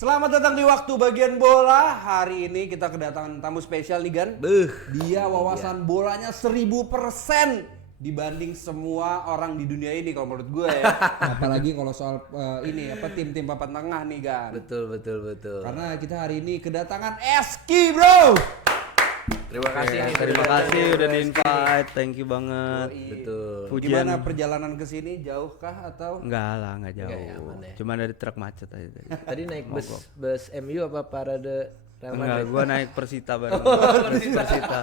Selamat datang di Waktu Bagian Bola. Hari ini kita kedatangan tamu spesial nih Gan. Dia wawasan bolanya 1000% dibanding semua orang di dunia ini kalau menurut gue ya. Apalagi kalau soal tim-tim papan tengah nih Gan. Betul. Karena kita hari ini kedatangan Eski bro. Terima kasih nih. Terima kasih udah di-invite, thank you banget. Betul. Gimana perjalanan ke sini? Jauh kah atau? Enggak jauh. Enggak ya, aman ya. Cuma dari truk macet aja tadi. Tadi naik bus MU apa parade Real Enggak, Madrid? gua naik Persita bareng. Persita.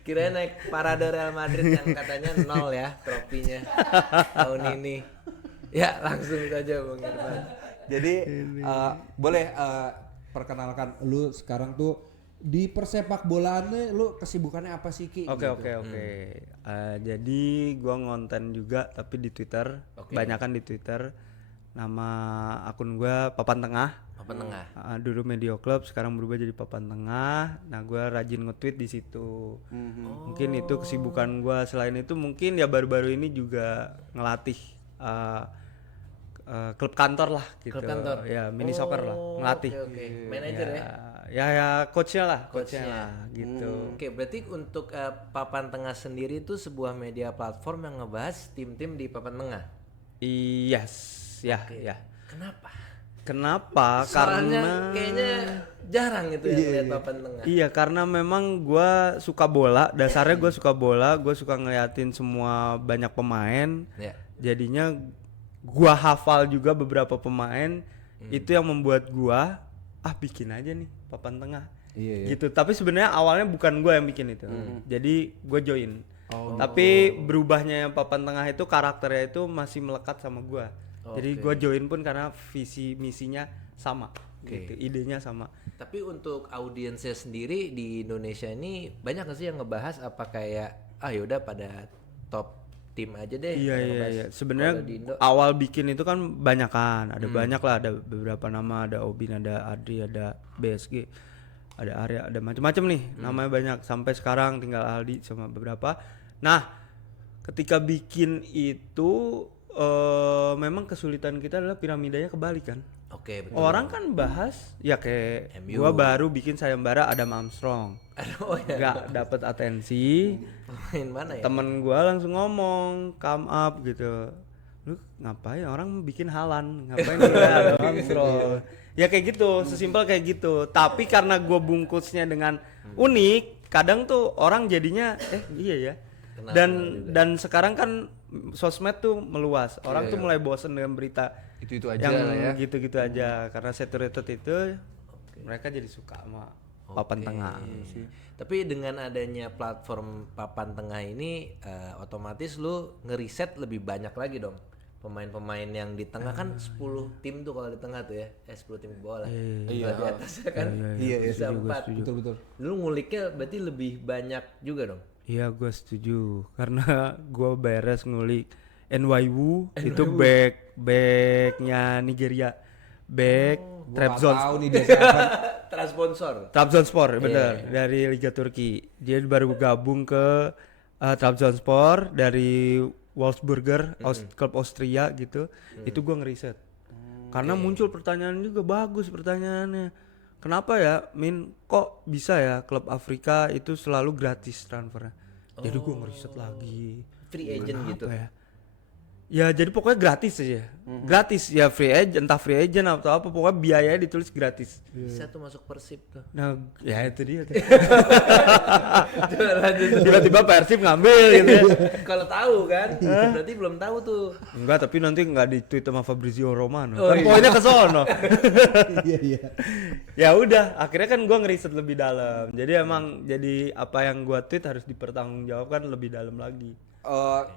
Kirain naik parade Real Madrid yang katanya 0 ya trofinya tahun ini. Ya langsung saja Bang Irfan. Jadi boleh perkenalkan lu sekarang tuh di persepak bolaannya lu kesibukannya apa sih Ki? Oke. Jadi gua ngonten juga tapi di Twitter. Banyakan di Twitter. Nama akun gua Papan Tengah. Papan Tengah. Dulu Medio Club, sekarang berubah jadi Papan Tengah. Nah, gua rajin nge-tweet di situ. Mungkin itu kesibukan gua. Selain itu mungkin ya baru-baru ini juga ngelatih klub kantor lah gitu. Klub kantor. Ya, mini soccer lah, ngelatih. Oke. Manajer ya. Ya coachnya lah gitu. Oke, berarti untuk Papan Tengah sendiri itu sebuah media platform yang ngebahas tim-tim di Papan Tengah. Yes, ya. Kenapa? Soalnya Karena kayaknya jarang gitu ya lihat Papan Tengah. iya, karena memang gua suka bola. Dasarnya gua suka bola. Gua suka ngeliatin semua banyak pemain. Ya. Jadinya gua hafal juga beberapa pemain. Itu yang membuat gua bikin aja nih Papan Tengah. Iya. Gitu. Tapi sebenarnya awalnya bukan gua yang bikin itu. Jadi gua join. Tapi berubahnya yang Papan Tengah itu karakternya itu masih melekat sama gua. Jadi gua join pun karena visi misinya sama. Gitu. Idenya sama. Tapi untuk audiensnya sendiri di Indonesia ini banyak gak sih yang ngebahas apa kayak yaudah pada top tim aja deh. Iya. Sebenarnya Kalau di Indo- awal bikin itu kan banyak kan. Ada banyak lah, ada beberapa nama, ada Obin, ada Adri, ada BSG, ada Arya, ada macam-macam nih. Namanya banyak sampai sekarang tinggal Aldi sama beberapa. Nah, ketika bikin itu memang kesulitan kita adalah piramidanya kebalik kan. Oke, betul. Orang kan bahas ya kayak MU. gua baru bikin sayembara Adam Armstrong. Oh ya. Nggak dapet atensi. Pemain mana ya? Temen gua langsung ngomong come up gitu, lu ngapain orang bikin Halan, ngapain Adam Armstrong. Ya kayak gitu, sesimpel kayak gitu. Tapi karena gua bungkusnya dengan unik, kadang tuh orang jadinya iya ya. Dan sekarang kan sosmed tuh meluas, orang tuh mulai bosen dengan berita Itu aja yang ya. gitu-gitu aja. Karena saturated itu mereka jadi suka sama Papan Tengah. Tapi dengan adanya platform Papan Tengah ini otomatis lu ngeriset lebih banyak lagi dong. Pemain-pemain yang di tengah kan 10 tim tuh kalau di tengah tuh ya. 10 tim bola. Iya. Di atasnya kan bisa 4. Betul. Lu nguliknya berarti lebih banyak juga dong. Iya, gue setuju karena gue beres ngulik NYU itu backnya Nigeria, Tahu nih dia siapa. Transponsor. Trabzonspor bener dari Liga Turki. Dia baru gabung ke Trabzonspor dari Wolfsburger, klub Austria gitu. Itu gue ngeriset. Karena muncul pertanyaan juga bagus pertanyaannya. Kenapa ya, kok bisa ya klub Afrika itu selalu gratis transfernya? Jadi gue ngeriset lagi. Free agent gitu. Ya jadi pokoknya gratis aja. Gratis ya, free agent, entah free agent atau apa, pokoknya biayanya ditulis gratis. Bisa tuh masuk Persib tuh. Nah, ya itu dia tuh. Tiba-tiba Persib ngambil gitu ya. Kalau tahu kan, berarti belum tahu tuh. Enggak, tapi nanti enggak di-tweet sama Fabrizio Romano. Kan poinnya ke sono. Iya. Ya udah, akhirnya kan gua ngeriset lebih dalam. Jadi emang jadi apa yang gua tweet harus dipertanggungjawabkan lebih dalam lagi.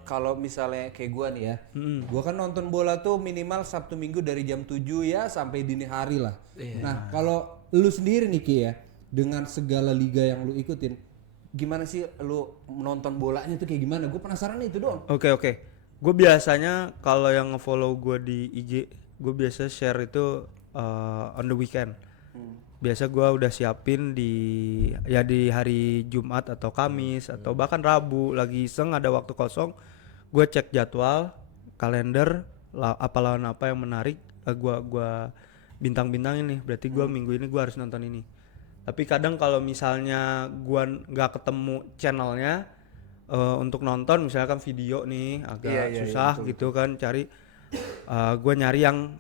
Kalau misalnya kayak gua nih ya, gua kan nonton bola tuh minimal Sabtu Minggu dari jam 7 ya sampai dini hari lah. Nah, kalau lu sendiri nih Ki ya, dengan segala liga yang lu ikutin, gimana sih lu menonton bolanya tuh kayak gimana? Gue penasaran itu doang. Oke. Gue biasanya kalau yang nge-follow gue di IG, gue biasa share itu on the weekend. Biasa gue udah siapin di hari Jumat atau Kamis atau bahkan Rabu lagi iseng ada waktu kosong, gue cek jadwal, kalender, apa lawan apa yang menarik, gue bintang-bintang ini, berarti gue minggu ini gue harus nonton ini. Tapi kadang kalau misalnya gue nggak ketemu channelnya untuk nonton, misalkan video nih agak susah gitu kan cari, gue nyari yang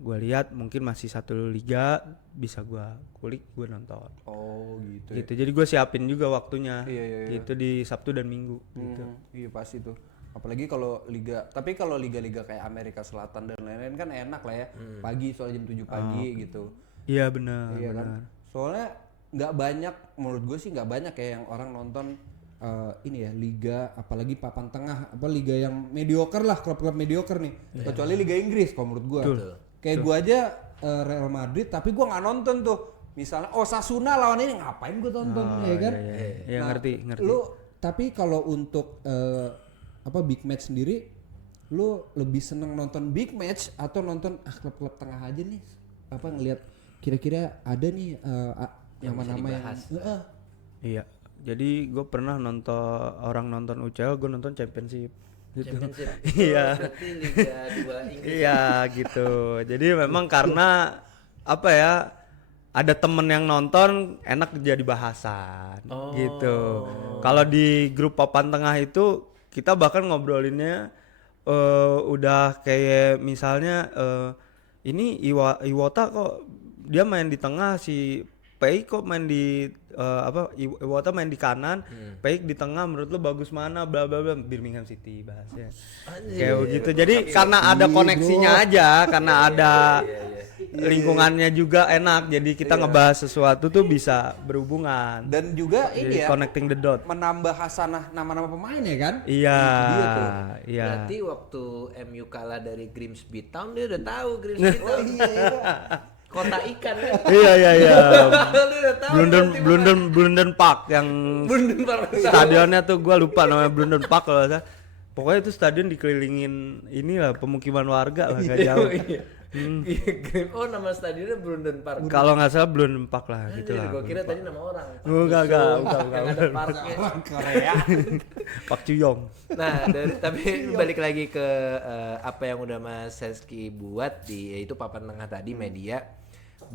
gue lihat mungkin masih satu liga bisa gue kulik, gue nonton. Oh gitu. Gitu. Jadi gue siapin juga waktunya. Iya. Gitu di Sabtu dan Minggu gitu. Iya pasti tuh. Apalagi kalau liga, tapi kalau liga-liga kayak Amerika Selatan dan lain-lain kan enak lah ya. Pagi soal jam 7 pagi gitu. Iya benar. Iya kan? Soalnya nggak banyak, menurut gue sih nggak banyak ya yang orang nonton ini ya liga, apalagi papan tengah, apa liga yang mediocre lah, klub-klub mediocre nih. Kecuali liga Inggris kalau menurut gue. Kayak gue aja Real Madrid, tapi gue nggak nonton tuh. Misalnya Osasuna lawan ini ngapain gue tonton, ya kan? Iya, ngerti. Lu tapi kalau untuk big match sendiri, lu lebih seneng nonton big match atau nonton klub-klub tengah aja nih? Apa ngelihat kira-kira ada nih yang nama yang Iya. Jadi gue pernah nonton UCL, gue nonton Championship. Gitu. Iya. Berarti Liga 2 Inggris. Iya gitu. Jadi memang karena apa ya? Ada temen yang nonton enak jadi bahasan gitu. Kalau di grup papan tengah itu kita bahkan ngobrolinnya udah kayak misalnya ini Iwota kok dia main di tengah, si Peik kok main di Iwota main di kanan, Peik di tengah, menurut lo bagus mana, bla bla bla. Birmingham City bahasnya. Kayak begitu. Jadi karena ada koneksinya aja, karena ada lingkungannya juga enak, jadi kita ngebahas sesuatu tuh bisa berhubungan. Dan juga ini ya, connecting the dot. menambah hasanah nama-nama pemain ya kan? Iya. Iya. Berarti waktu MU kalah dari Grimsby Town dia udah tahu Grimsby Town. Kota ikan kan? Iya. Dia udah tahu. Blunden Park yang Blunden Park. stadionnya tuh gua lupa namanya, Blunden Park kalau saya. Pokoknya itu stadion dikelilingin inilah pemukiman warga lah, gak jauh. Oh, nama stadionnya Blunden Park. Kalau nggak salah Blunden Park lah gitu lah. Gue kira tadi nama orang. Enggak. Yang ada parknya. Korea. Pak Chuyong. Nah, tapi balik lagi ke apa yang udah Mas Seski buat yaitu papan tengah tadi media.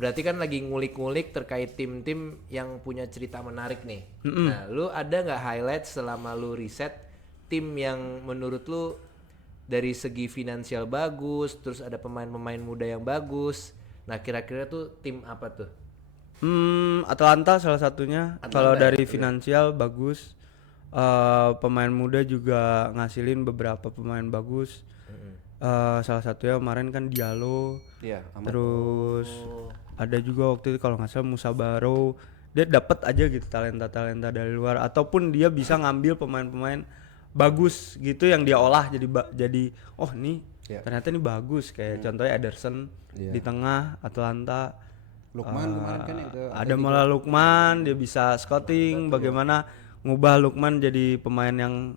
Berarti kan lagi ngulik-ngulik terkait tim-tim yang punya cerita menarik nih. Nah, lu ada nggak highlight selama lu riset tim yang menurut lu dari segi finansial bagus, terus ada pemain-pemain muda yang bagus. Nah, kira-kira tuh tim apa tuh? Atlanta salah satunya. Kalau dari finansial bagus, pemain muda juga ngasilin beberapa pemain bagus. Salah satunya kemarin kan Diallo. Iya, Terus ada juga waktu itu kalau nggak salah Musa Barrow. Dia dapat aja gitu talenta-talenta dari luar, ataupun dia bisa ngambil pemain-pemain bagus gitu yang dia olah jadi oh nih ternyata ini bagus, kayak contohnya Ederson di tengah Atlanta. Lukman kemarin kan itu ada malah Lukman, dia bisa scouting bagaimana ngubah Lukman jadi pemain yang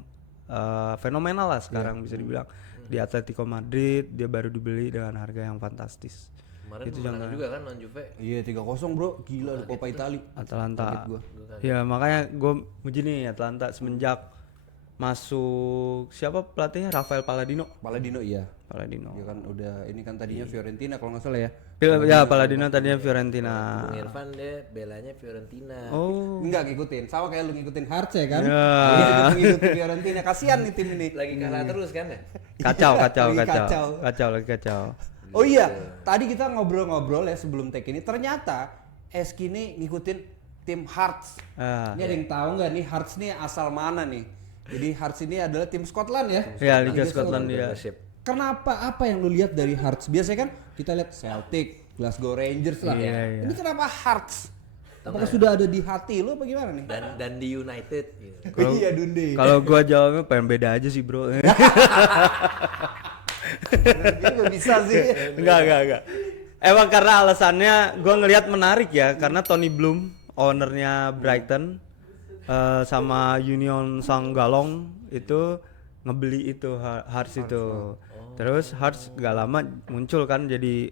fenomenal lah sekarang bisa dibilang. Di Atletico Madrid dia baru dibeli dengan harga yang fantastis. Kemarin itu menang juga kan lawan Juve. Iya 3-0 bro, gila di Coppa Italia. Atlanta. Ya makanya gue muji nih Atlanta semenjak masuk siapa pelatihnya, Rafael Palladino. Iya. Palladino. Dia kan udah ini kan tadinya Fiorentina kalau nggak salah ya. Palladino tadinya Fiorentina. Bung Irfan dia belanya Fiorentina. Oh. Enggak ngikutin, sama kayak lu ngikutin Hearts ya kan? Ya. Dia ngikutin Fiorentina, kasihan nih tim ini. Lagi kalah terus kan ya? Kacau. Lagi kacau. Oh iya, tadi kita ngobrol-ngobrol ya sebelum take ini, ternyata Eski ini ngikutin tim Hearts. Ini ada yang tahu nggak nih Hearts nih asal mana nih? Jadi Hearts ini adalah tim Scotland ya? Ya, Liga Scotland dia. Kenapa, apa yang lu lihat dari Hearts? Biasanya kan kita lihat Celtic, Glasgow Rangers lah. Iya. Ini kenapa Hearts? Apakah sudah ada di hati lu apa gimana nih? Dan di United gitu. Iya Dundee. Kalau gua jawabnya pengen beda aja sih bro. Dia nggak bisa sih. Enggak. Emang karena alasannya gua ngelihat menarik ya, karena Tony Bloom, ownernya Brighton, sama Union Saint-Galong itu ngebeli itu Hearts itu. Terus Hearts gak lama muncul kan jadi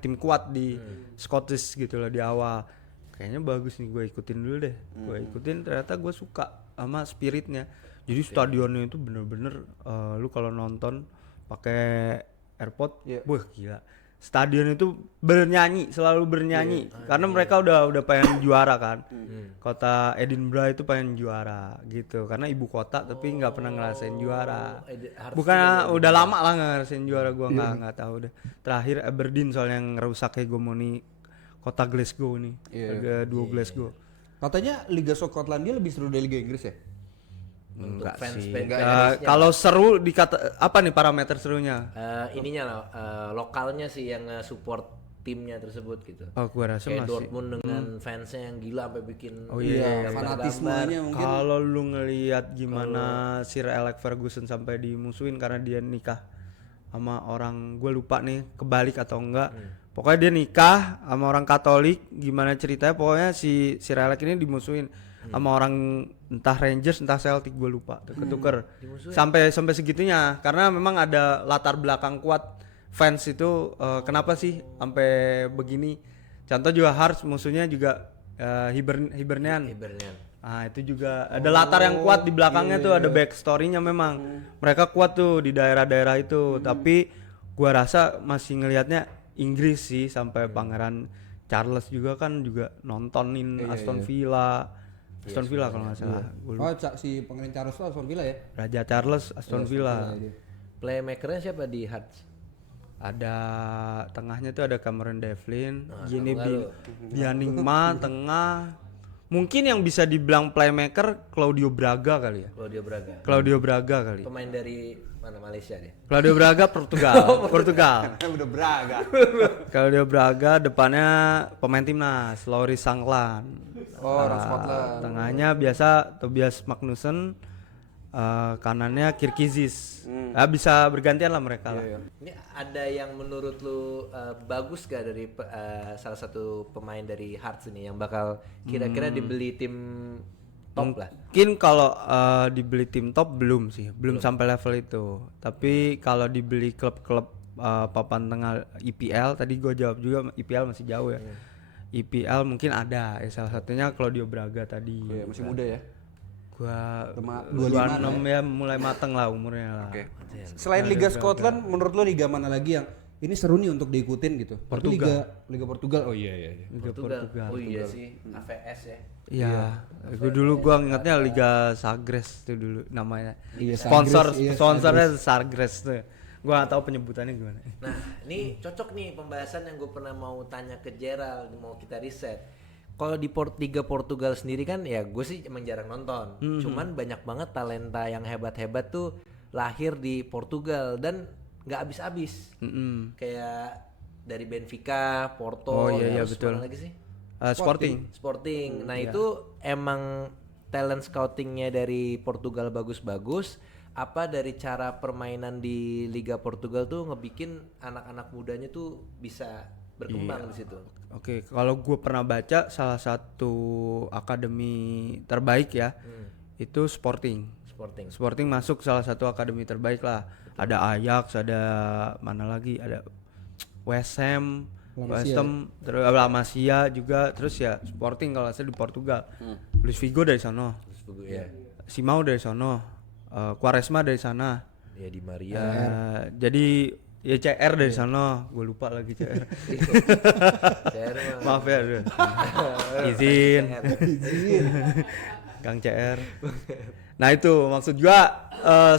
tim kuat di Scottish gitu loh di awal. Kayaknya bagus nih, gue ikutin dulu deh. Gue ikutin, ternyata gue suka sama spiritnya. Jadi stadionnya itu bener-bener lu kalau nonton pakai AirPod, wah gila. stadion itu bernyanyi, selalu bernyanyi karena mereka udah pengen juara kan. Kota Edinburgh itu pengen juara gitu karena ibu kota tapi nggak pernah ngerasain juara. Bukan udah lama lah nggak ngerasain juara, gua nggak tahu deh. Terakhir Aberdeen soalnya yang ngerusak hegemoni kota Glasgow nih. Dua Glasgow. Katanya Liga Skotlandia lebih seru dari Liga Inggris ya? Untuk Enggak fans sih. Inggrisnya. Kalau seru dikata apa nih parameter serunya? Ininya lah, lokalnya sih yang support timnya tersebut gitu. Oh, gua rasa Kayak masih. Dortmund dengan fansnya yang gila sampai bikin Iya, gambar-gambar. fanatismenya mungkin. Kalau lu ngelihat gimana Sir Alex Ferguson sampai dimusuhin karena dia nikah sama orang, gue lupa nih kebalik atau enggak. Pokoknya dia nikah sama orang Katolik, gimana ceritanya pokoknya si Sir Alex ini dimusuhin sama orang entah Rangers entah Celtic, gue lupa, tuker sampai segitunya karena memang ada latar belakang kuat fans itu. Kenapa sih sampai begini? Contoh juga Hearts musuhnya juga Hibernian. Ah itu juga ada latar yang kuat di belakangnya tuh, ada backstory-nya memang. Mereka kuat tuh di daerah-daerah itu, tapi gua rasa masih ngelihatnya Inggris sih sampai Pangeran Charles juga kan juga nontonin Aston Villa. Aston Villa kalau nggak salah. Oh, si Pangeran Charles itu Aston Villa ya? Raja Charles Aston Villa. Playmakernya siapa di Hearts? Ada tengahnya tuh ada Cameron Devlin, Gini Bianingma tengah. Mungkin yang bisa dibilang playmaker Claudio Braga kali ya. Claudio Braga kali. Pemain dari mana, Malaysia dia? Claudio Braga Portugal. Udah Braga. Claudio Braga depannya pemain timnas Laurie Sanglan. Orang Scotland. Tengahnya biasa Tobias Magnussen, kanannya Kirkizis. Bisa bergantian lah mereka lah. Ini ada yang menurut lu bagus gak dari salah satu pemain dari Hearts ini yang bakal kira-kira dibeli tim top lah? Mungkin kalau dibeli tim top belum sih, belum sampai level itu. Tapi kalau dibeli klub-klub papan tengah IPL, tadi gue jawab juga IPL masih jauh ya. IPL mungkin ada, salah satunya Claudio Braga tadi. Masih muda ya. Gua 25 26 ya, mulai mateng lah umurnya lah. Selain Liga Scotland, menurut lo liga mana lagi yang ini seru nih untuk diikutin gitu? Portugal. Liga Portugal. Oh iya. Liga Portugal. Oh iya sih, AVS ya. Iya, gua ingatnya Liga Sagres tuh dulu namanya. Iya, Sponsornya Sagres tuh. Gua nggak tahu penyebutannya gimana. Nah, ini cocok nih pembahasan yang gue pernah mau tanya ke Gerald, mau kita riset. Kalau di Liga Portugal sendiri kan ya gue sih emang jarang nonton. Cuman banyak banget talenta yang hebat-hebat tuh lahir di Portugal dan nggak habis-habis. Kayak dari Benfica, Porto, betul. mana lagi sih? Sporting. Nah, itu emang talent scoutingnya dari Portugal bagus-bagus. Apa dari cara permainan di Liga Portugal tuh ngebikin anak-anak mudanya tuh bisa berkembang di situ? Oke, kalau gue pernah baca salah satu akademi terbaik ya, itu Sporting masuk salah satu akademi terbaik lah. Ada Ajax, ada mana lagi, ada West Ham, terus La Masia juga, terus ya Sporting kalau saya di Portugal. Luis Figo dari sana, Simao dari sana, Quaresma dari sana, ya di Maria. jadi ya CR dari sana, gue lupa lagi CR. Maaf ya, izin. Kang CR. Nah itu maksud gua,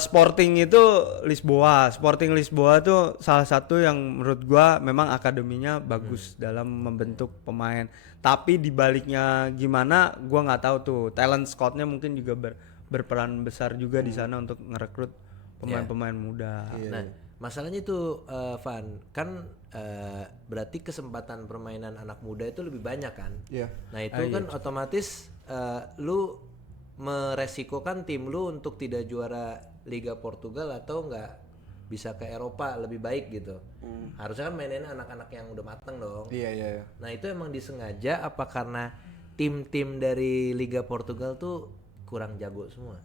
Sporting itu Sporting Lisboa tuh salah satu yang menurut gua memang akademinya bagus dalam membentuk pemain. Tapi dibaliknya gimana, gua nggak tahu tuh. Talent scoutnya mungkin juga berperan besar juga di sana untuk ngerekrut pemain-pemain muda. Nah, masalahnya itu Van, kan berarti kesempatan permainan anak muda itu lebih banyak kan? Nah itu kan otomatis lu meresikokan tim lu untuk tidak juara Liga Portugal atau nggak bisa ke Eropa lebih baik gitu. Harusnya kan mainin anak-anak yang udah mateng dong. Iya. Nah itu emang disengaja apa karena tim-tim dari Liga Portugal tuh kurang jago semua?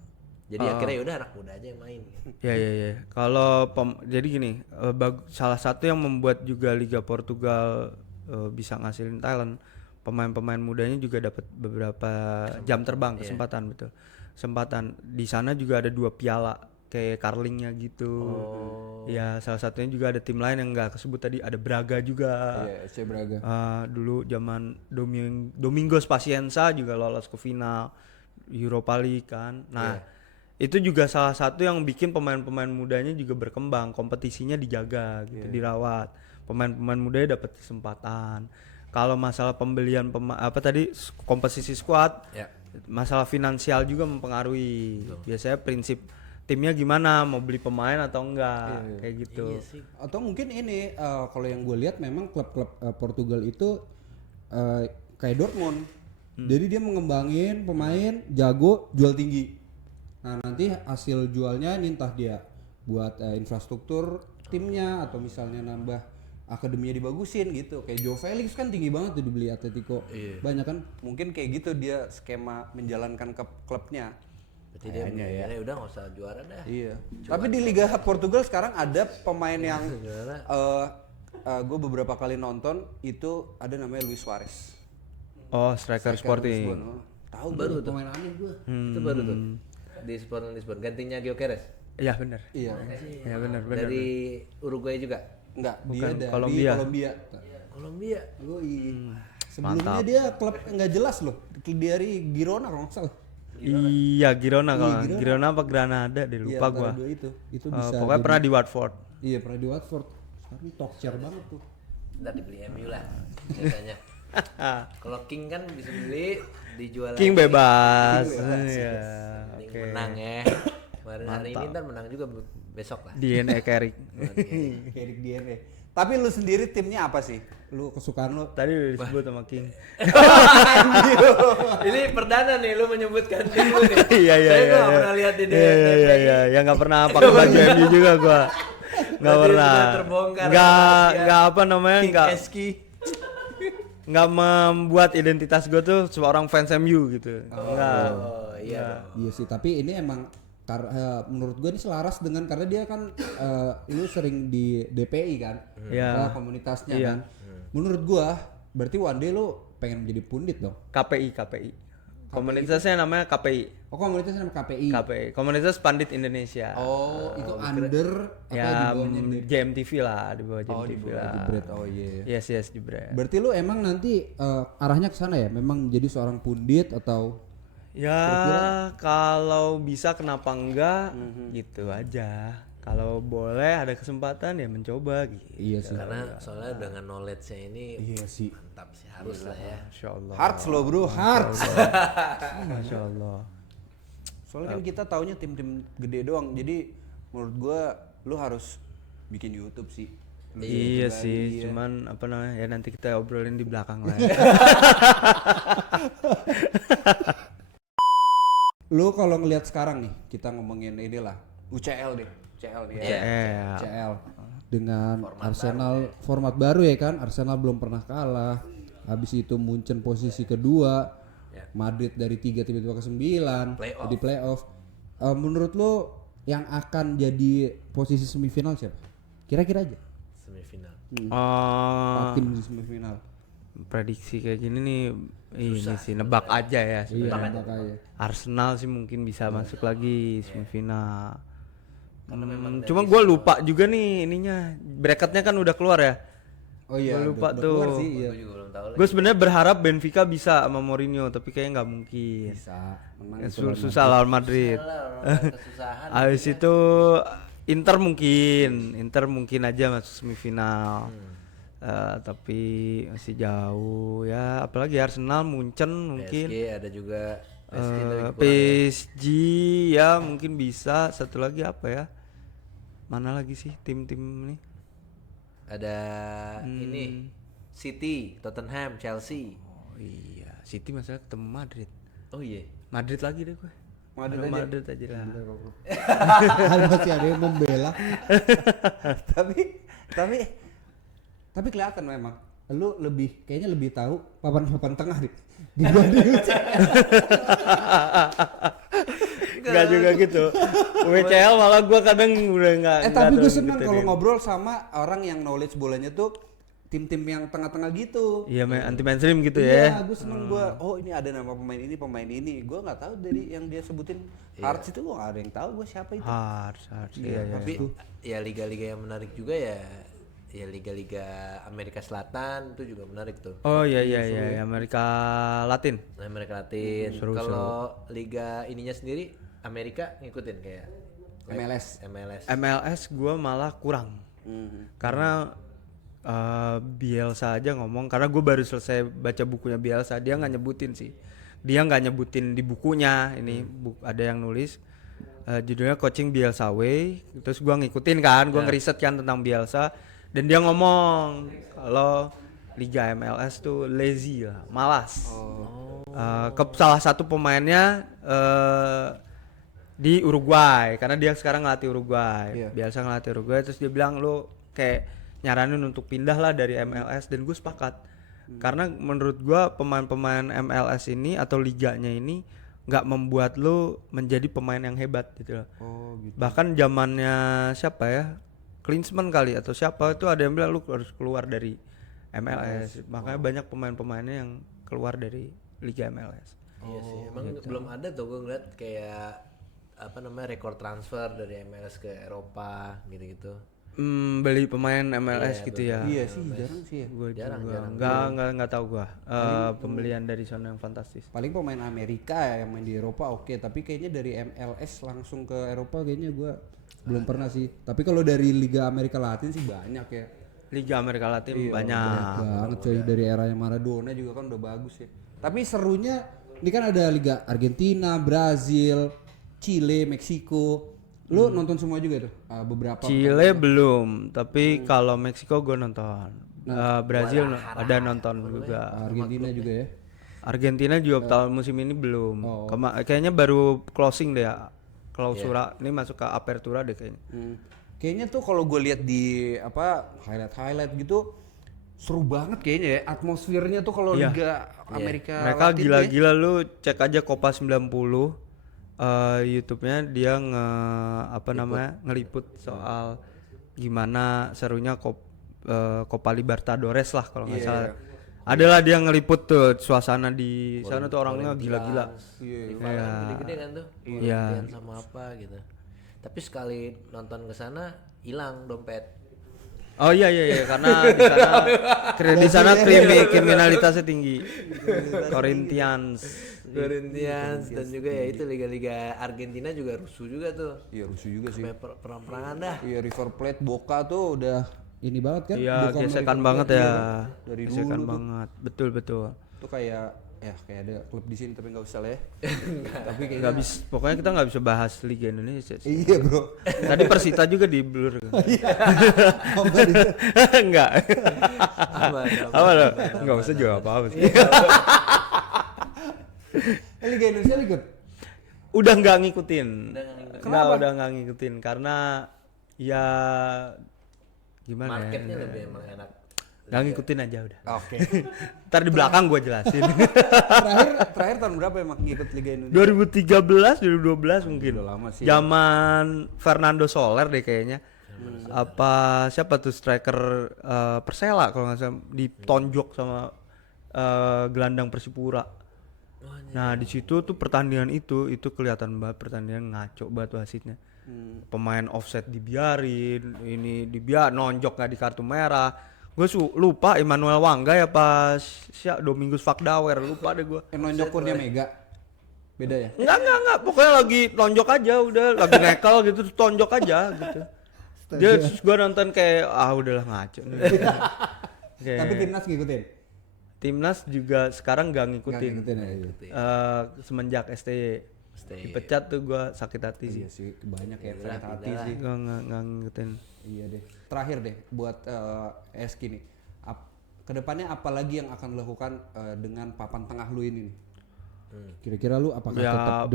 Jadi akhirnya yaudah anak muda aja yang main. Ya. Kalau jadi gini, salah satu yang membuat juga Liga Portugal bisa ngasilin talent, pemain-pemain mudanya juga dapat beberapa jam terbang, kesempatan betul. Kesempatan di sana juga ada 2 piala kayak curlingnya gitu. Ya salah satunya juga ada tim lain yang nggak kesebut tadi, ada Braga juga. Iya, FC Braga. Dulu zaman Domingos Pacienza juga lolos ke final Europa League kan. Nah, itu juga salah satu yang bikin pemain-pemain mudanya juga berkembang, kompetisinya dijaga gitu, dirawat. Pemain-pemain mudanya dapat kesempatan. Kalau masalah pembelian komposisi squad, masalah finansial juga mempengaruhi. Biasanya prinsip timnya gimana, mau beli pemain atau enggak, kayak gitu. Iya sih. Atau mungkin ini kalau yang gue lihat memang klub-klub Portugal itu kayak Dortmund. Jadi dia mengembangin pemain jago, jual tinggi. Nah, nanti hasil jualnya ini entah dia buat infrastruktur timnya atau misalnya nambah akademinya dibagusin gitu. Kayak Joe Felix kan tinggi banget tuh dibeli Atletico. Banyak kan mungkin kayak gitu dia skema menjalankan ke klubnya. Berarti dia mikirnya udah nggak usah juara dah. Iya. Tapi di Liga Portugal sekarang ada pemain yang gue beberapa kali nonton itu ada namanya Luis Suarez. Oh, striker Sporting. Lisbon. Tahu Baru tuh pemain aneh gue. Itu baru tuh di Sporting Lisbon gantinya Gyökeres. Iya benar. Iya. Ya benar. Dari Uruguay juga. Enggak, Bukan, dia dari Kolombia. Kolombia. Sebelumnya dia klub enggak jelas loh. Dari Girona kalau nggak salah. Iya, Girona kalau Girona apa Granada deh, lupa gua. Dua itu bisa. Pokoknya pernah di Watford. Iya, pernah di Watford. Sekarang top tier banget tuh. Ntar dibeli MU lah biasanya. Kalau King kan bisa beli dijual King lagi. bebas. Bebas. Iya. Mending menang ya. Kemarin hari ini ntar menang juga besok lah. DNA Carrick. Erik Dier. Tapi lu sendiri timnya apa sih? Lu kesukaan lu? Tadi udah disebut sama King. Ini perdana nih lu menyebutkan tim lu nih. Iya. Saya nggak pernah lihat di Iya. Ya nggak pernah pakai baju MU juga gua. Nggak Berarti pernah. sudah terbongkar Nggak apa namanya King nggak. Eski. Nggak membuat identitas gue tuh seorang fans MU gitu. Enggak. Oh iya. Iya sih, tapi ini emang menurut gue ini selaras dengan karena dia kan lu sering di DPI kan, Iya. komunitasnya Iya. kan. Menurut gue berarti one day lu pengen menjadi pundit dong. KPI. Komunitasnya namanya KPI. Oh, komunitasnya nama KPI. Komunitas Pandit Indonesia. Oh, itu under apa di Ya bawahnya JMTV lah, di bawah JMTV lah. Jebret. Oh iya. Yes, Jebret. Berarti lu emang nanti arahnya ke sana ya? Memang menjadi seorang pundit atau Ya kalau bisa kenapa enggak gitu aja. Kalau boleh ada kesempatan ya mencoba gitu. Iya sih. Karena soalnya dengan knowledge-nya ini Iya sih. mantap sih harus lah ya. Masya Allah. Hearts lo bro, hearts. Masya Allah. Soalnya kan kita taunya tim-tim gede doang. Jadi menurut gua lu harus bikin YouTube sih. Lu Iya YouTube sih, lagi ya. cuman apa namanya ya nanti kita obrolin di belakang lah. Ya. Lu kalau ngelihat sekarang nih, kita ngomongin inilah UCL deh. UCL nih ya. UCL dengan Arsenal format baru ya kan. Arsenal belum pernah kalah. Habis itu Munchen posisi kedua. Madrid dari 3 tiba-tiba ke 9 di playoff. Menurut lu yang akan jadi posisi semifinal siapa? Kira-kira aja. Semifinal. Tim di semifinal. Prediksi kayak gini nih ini sih nebak aja ya Iya, sebenarnya. makanya. Arsenal sih mungkin bisa masuk lagi semifinal. Cuma gue lupa juga nih ininya bracketnya kan udah keluar ya. Oh iya, Gua lupa udah tuh. keluar sih, iya. Gue juga belum tahu lagi. Gue sebenarnya berharap Benfica bisa sama Mourinho tapi kayaknya nggak mungkin. Bisa. Menang Ya, itu lawan susah lawan Madrid. Kesusahan. Habis itu Inter mungkin aja masuk semifinal. Tapi masih jauh ya, apalagi Arsenal, Munchen mungkin. PSG ada juga. PSG tapi kurang ya. PSG ya mungkin bisa. Satu lagi apa ya? Mana lagi sih tim-tim ini? Ada ini City, Tottenham, Chelsea. Oh iya, City masalah ketemu Madrid. Oh iya. Madrid lagi deh gue. Madrid aja lah. masih ada yang membela. tapi kelihatan memang lu kayaknya lebih tahu papan tengah dibanding UCL. Enggak juga gitu. WCL malah gue kadang udah enggak. Tapi gue senang kalau ngobrol sama orang yang knowledge bolanya tuh tim-tim yang tengah-tengah gitu. Iya, anti mainstream gitu Iya, ya. gue seneng gue. Oh ini ada nama pemain ini. Gue nggak tahu dari yang dia sebutin Hearts itu gue nggak ada yang tahu gue siapa itu. Harus iya. Tapi ya liga-liga yang menarik juga ya liga-liga Amerika Selatan itu juga menarik tuh. Oh iya Amerika Latin. Amerika Latin. Kalau liga ininya sendiri Amerika ngikutin kayak MLS. MLS gue malah kurang. Karena Bielsa aja ngomong, karena gue baru selesai baca bukunya Bielsa, dia nggak nyebutin sih, dia nggak nyebutin di bukunya ini ada yang nulis judulnya Coaching Bielsa Way, terus gue ngikutin kan, gue ngeriset kan tentang Bielsa, dan dia ngomong kalau Liga MLS tuh lazy lah, malas. Salah satu pemainnya di Uruguay, karena dia sekarang ngelatih Uruguay, Bielsa ngelatih Uruguay, terus dia bilang lu kayak nyaranin untuk pindah lah dari MLS, dan gue sepakat. Karena menurut gue pemain-pemain MLS ini atau liganya ini nggak membuat lu menjadi pemain yang hebat gitu loh. Gitu. Bahkan zamannya siapa ya, Klinsmann kali atau siapa itu ada yang bilang lu harus keluar dari MLS. Makanya banyak pemain-pemainnya yang keluar dari Liga MLS. Iya sih, emang belum ada tuh gue ngeliat kayak rekor transfer dari MLS ke Eropa gitu-gitu. Beli pemain MLS gitu ya. Iya sih, jarang sih ya. Gue Jarang. nggak tahu gue pembelian dari sana yang fantastis. Paling pemain Amerika ya yang main di Eropa oke, tapi kayaknya dari MLS langsung ke Eropa kayaknya gue belum pernah sih. Tapi kalau dari Liga Amerika Latin sih banyak ya. Liga Amerika Latin banyak. Banget coy, dari eranya Maradona juga kan udah bagus ya. Tapi serunya ini kan ada Liga Argentina, Brazil, Chile, Meksiko. Lu nonton semua juga tuh? Beberapa. Chile belum, tapi kalau Meksiko gue nonton. Brazil ada nonton juga. Argentina juga ya. Argentina juga tahun musim ini belum. Kayaknya baru closing deh ya. Klausura ini masuk ke apertura deh kayaknya. Kayaknya tuh kalau gue lihat di highlight gitu seru banget kayaknya ya, atmosfernya tuh kalau Liga Amerika Mereka Latin gila-gila, lu cek aja Copa 90 YouTube-nya dia ngeliput soal gimana serunya Copa Libertadores lah kalau nggak salah. Adalah dia ngeliput tuh suasana di sana tuh orangnya gila-gila. Gede-gede kan tuh. Iya. Sama apa gitu. Tapi sekali nonton ke sana hilang dompet. Oh iya karena di sana kriminalitasnya tinggi. Corinthians Dan juga ya itu liga-liga Argentina juga rusuh juga tuh. Iya rusuh juga sih. Sampai perang-perangan dah. Iya River Plate, Boca tuh udah ini banget kan? Iya, Boca sama gesekan River banget Plate, ya. Dari Gesekan dulu banget. Betul. tuh kayak ada klub di sini tapi nggak usah lah ya. Tapi kayaknya Nggak bisa, pokoknya kita nggak bisa bahas Liga Indonesia sih. iya bro. Tadi Persita juga di blur. Enggak. Apa lo? Nggak usah jawab apa sih. Liga Indonesia ikut? Udah nggak ngikutin. Kenapa? Udah nggak ngikutin karena ya gimana Marketnya ya? lebih emang enak. Nggak ngikutin aja udah. Oke. Ntar di belakang gue jelasin. terakhir tahun berapa emang ngikut Liga Indonesia? 2013, 2012 mungkin. Udah lama sih. Zaman Fernando Soler deh kayaknya. Apa siapa tuh striker Persela kalau nggak salah ditonjok sama gelandang Persipura. Nah di situ tuh pertandingan itu kelihatan banget pertandingan ngaco banget wasitnya. Pemain offset dibiarin, ini nonjok nggak di kartu merah. Gue lupa Emmanuel Wangga ya pas Domingos Fakdawer, lupa deh gue. Nonjok Kurnia Mega. Beda ya? Enggak, pokoknya lagi tonjok aja udah, lagi nekel gitu terus tonjok aja gitu. Dia gue nonton kayak udahlah ngaco nih. Tapi timnas ngikutin? Timnas juga sekarang gak ngikutin. Semenjak STY dipecat tuh gue sakit hati sih. Iya sih, banyak ya sakit hati sih. Nggak ngikutin. Iya deh. Terakhir deh buat Eski nih. Kedepannya apa lagi yang akan dilakukan dengan papan tengah lu ini nih? Kira-kira lu apakah tetap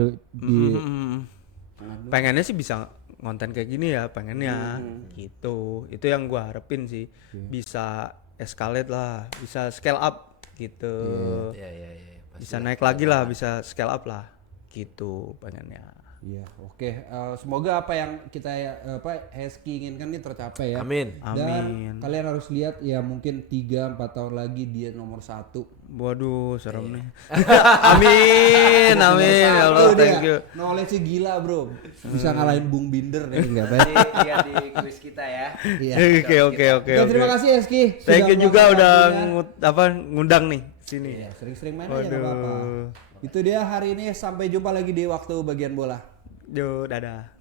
pengennya sih bisa konten kayak gini ya, pengennya gitu. Itu yang gua harapin sih. Bisa escalate lah, bisa scale up gitu. Iya. Bisa naik lagi lah, bisa scale up lah gitu pengennya. Iya, oke. Semoga apa yang kita Hezky inginkan ini tercapai ya. Amin. Dan kalian harus lihat ya mungkin 3-4 tahun lagi dia nomor 1. Waduh, serem nih. Amin, amin. Ya Allah, thank you. Knowledge gila, Bro. Bisa ngalahin Bung Binder nih enggak Nanti lihat di kuis kita ya. Iya. Oke. Terima kasih Hezky. Thank you juga udah waktunya. ngundang nih sini. Iya, sering-sering main aja enggak apa-apa. Itu dia hari ini, sampai jumpa lagi di waktu bagian bola. Yo, dadah.